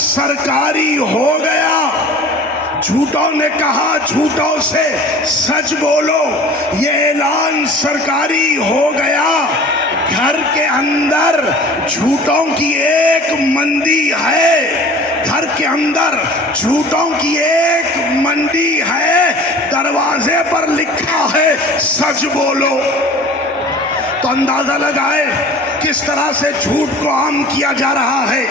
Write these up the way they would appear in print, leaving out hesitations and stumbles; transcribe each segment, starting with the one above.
سرکاری ہو گیا. جھوٹوں نے کہا جھوٹوں سے سچ بولو، یہ اعلان سرکاری ہو گیا. گھر کے اندر جھوٹوں کی ایک منڈی ہے، گھر کے اندر جھوٹوں کی ایک منڈی ہے، دروازے پر لکھا ہے سچ بولو. تو اندازہ لگائے کس طرح سے جھوٹ کو عام کیا جا رہا ہے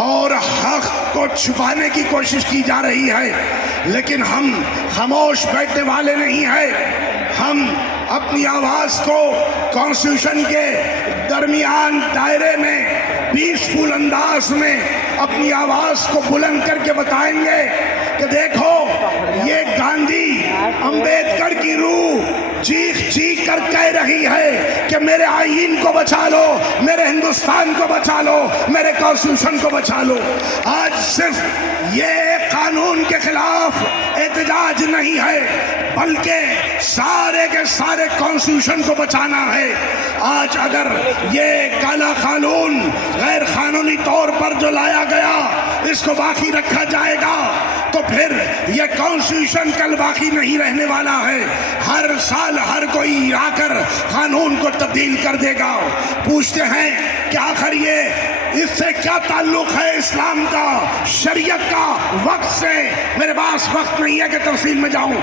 اور حق کو چھپانے کی کوشش کی جا رہی ہے. لیکن ہم خاموش بیٹھنے والے نہیں ہیں. ہم اپنی آواز کو کانسٹیٹیوشن کے درمیان دائرے میں پیسفل انداز میں اپنی آواز کو بلند کر کے بتائیں گے کہ دیکھو یہ گاندھی امبیڈکر کی روح چیخ چیخ کر کہہ رہی ہے کہ میرے آئین کو بچا لو، میرے ہندوستان کو بچا لو، میرے کانسٹیٹیوشن کو بچا لو. آج صرف یہ قانون کے خلاف احتجاج نہیں ہے بلکہ سارے کے سارے کانسٹیٹیوشن کو بچانا ہے. آج اگر یہ کالا قانون غیر قانونی طور پر جو لایا گیا اس کو باقی رکھا جائے گا تو پھر یہ کانسٹیٹیوشن کل باقی نہیں رہنے والا ہے. ہر سال ہر کوئی آ کر قانون کو تبدیل کر دے گا. پوچھتے ہیں کہ آخر یہ اس سے کیا تعلق ہے اسلام کا، شریعت کا، وقت سے؟ میرے پاس وقت نہیں ہے کہ تفصیل میں جاؤں.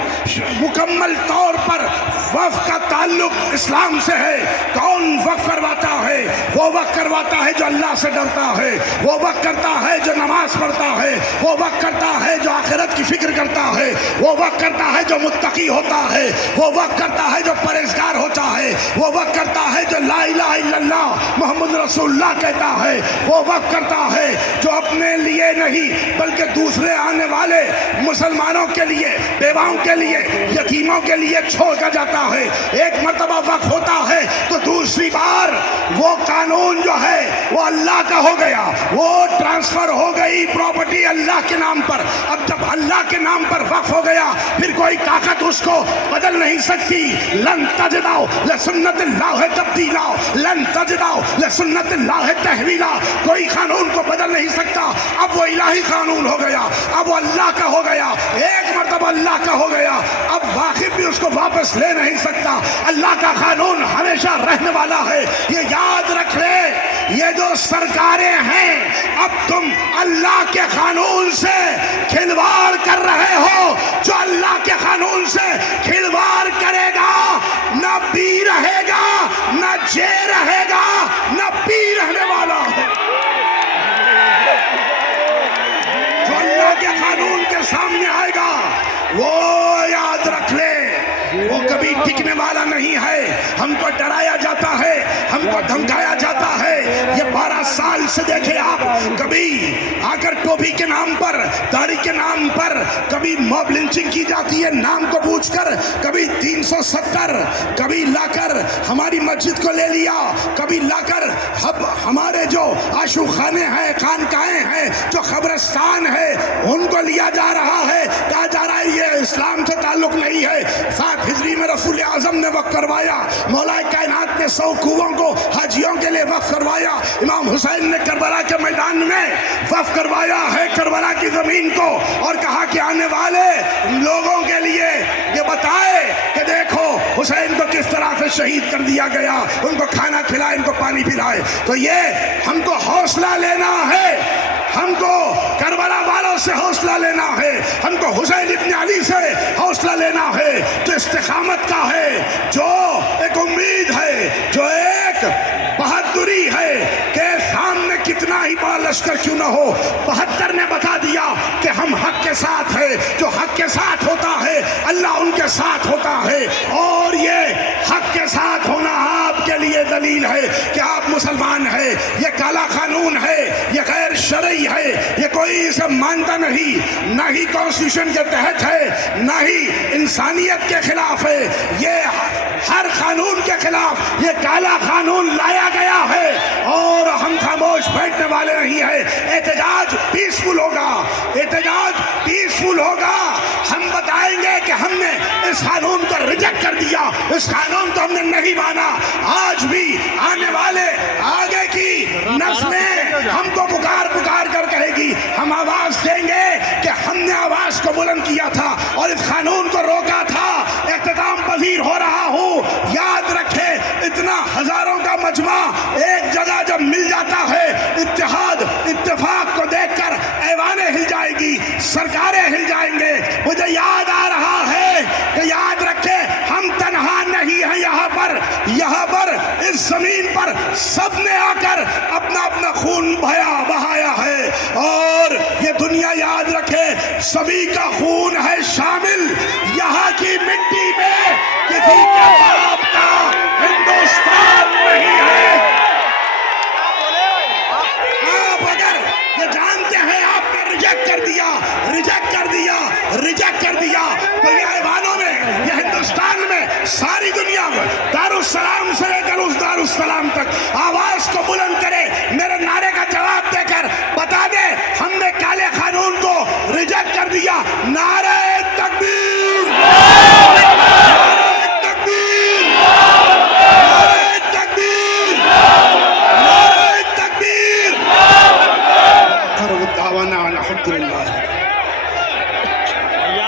مکمل طور پر وقف کا تعلق اسلام سے ہے. کون وقف کرواتا ہے؟ وہ وقف کرواتا ہے جو اللہ سے ڈرتا ہے، وہ وقف کرتا ہے جو نماز پڑھتا ہے، وہ وقف کرتا ہے جو آخرت کی فکر کرتا ہے، وہ وقف کرتا ہے جو متقی ہوتا ہے، وہ وقف کرتا ہے جو پرہیزگار ہوتا ہے، وہ وقف کرتا ہے جو لا الہ الا اللہ محمد رسول اللہ کہتا ہے، وہ وقف کرتا ہے جو اپنے لیے نہیں بلکہ دوسرے آنے والے مسلمانوں کے لیے، بیواؤں کے لیے، یتیموں کے لیے چھوڑ کر جاتا ہے. ایک مرتبہ وقف ہوتا ہے تو دوسری بار وہ قانون جو ہے وہ اللہ کا ہو گیا، وہ ٹرانسفر ہو گئی پراپرٹی اللہ کے نام پر. اب جب اللہ کے نام پر وقف ہو گیا پھر کوئی طاقت اس کو بدل نہیں سکتی. لن تجدوا لسنت اللہ تبدیلا، لن تجدوا لسنت اللہ تحویلا. کوئی قانون کو بدل نہیں سکتا. اب وہ الہی قانون ہو گیا، اب وہ اللہ کا ہو گیا. ایک مرتبہ اللہ کا ہو گیا، اب واقف بھی اس کو واپس لے نہیں سکتا. اللہ کا قانون ہمیشہ رہنے والا ہے. یہ یاد رکھ لے، یہ جو سرکاریں ہیں اب تم اللہ کے قانون سے کھلواڑ کر رہے ہو. جو اللہ کے قانون سے کھلواڑ کرے گا نہ بی رہے گا، نہ جے رہے گا، نہ پی رہنے والا ہے. جو اللہ کے قانون کے سامنے آئے گا وہ یاد رکھ لے وہ کبھی ٹکنے والا نہیں ہے. ہم کو ڈرایا جاتا ہے، ہم کو دھمکایا جاتا ہے. یہ 12 سال سے دیکھے آپ، کبھی آ کر ٹوپی کے نام پر، داڑھی کے نام پر، کبھی موب لنچنگ کی جاتی ہے نام کو پوچھ کر، کبھی 370، کبھی لا کر ہماری مسجد کو لے لیا، کبھی لا کر ہمارے جو عاشق خانے ہیں، خانقاہیں ہیں، جو قبرستان ہے ان کو لیا جا رہا ہے. کہا جا رہا ہے یہ اسلام سے تعلق نہیں ہے. 7 ہجری میں رسول اعظم نے وقف کروایا، مولا کائنات نے 100 کنووں کو حاجیوں کے لیے وقف کروایا. امام حسین نے کربلا کے میدان میں وقف کروایا ہے کربلا کی زمین کو، اور کہا کہ آنے والے لوگوں کے لیے یہ بتائے کہ دیکھو حسین کو کس طرح سے شہید کر دیا گیا، ان کو کھانا کھلائے، ان کو پانی پلائے. تو یہ ہم کو حوصلہ لینا ہے، ہم کو کربلا والوں سے حوصلہ لینا ہے، ہم کو حسین ابن علی سے حوصلہ لینا ہے جو استقامت کا ہے، جو ایک امید ہے، جو ایک بہادری ہے کہ سامنے کتنا ہی بڑا لشکر کیوں نہ ہو 72 نے بتا دیا کہ ہم حق کے ساتھ ہیں. جو حق کے ساتھ ہوتا ہے اللہ ان کے ساتھ ہوتا ہے. اور یہ حق کے ساتھ ہونا آپ کے لیے دلیل ہے کہ آپ مسلمان ہیں. یہ کالا قانون ہے، یہ غیر شرعی ہے، یہ کوئی اسے مانتا نہیں، نہ ہی کانسٹیٹیوشن کے تحت ہے، نہ ہی انسانیت کے خلاف ہے. یہ ہر قانون کے خلاف یہ کالا قانون لایا گیا ہے اور ہم خاموش بیٹھنے والے نہیں ہیں. احتجاج پیسفل ہوگا، احتجاج پیسفل ہوگا. ہم بتائیں گے کہ ہم نے اس قانون کو ریجیکٹ کر دیا، اس قانون کو ہم نے نہیں مانا. آج بھی آنے والے آگے کی نسلیں ہم کو پکار پکار کر کہے گی بہایا ہے. اور یہ دنیا یاد رکھے سبھی کا خون ہے شامل یہاں کی مٹی میں, کسی کے باپ کا ہندوستان نہیں ہے. آپ اگر یہ جانتے ہیں آپ نے ریجیکٹ کر دیا تو یہ ایوانوں میں, یہ ہندوستان میں, ساری دنیا میں دارالسلام سے لے کر اس دارالسلام تک آواز کو بلند کرے, میرے نعرے کا جواب دے کر بتا دے ہم نے کالے قانون کو ریجیکٹ کر دیا. نعرہ تکبیر, نعرہ تکبیر, نعرہ تکبیر, نعرہ تکبیر. الحمد للہ.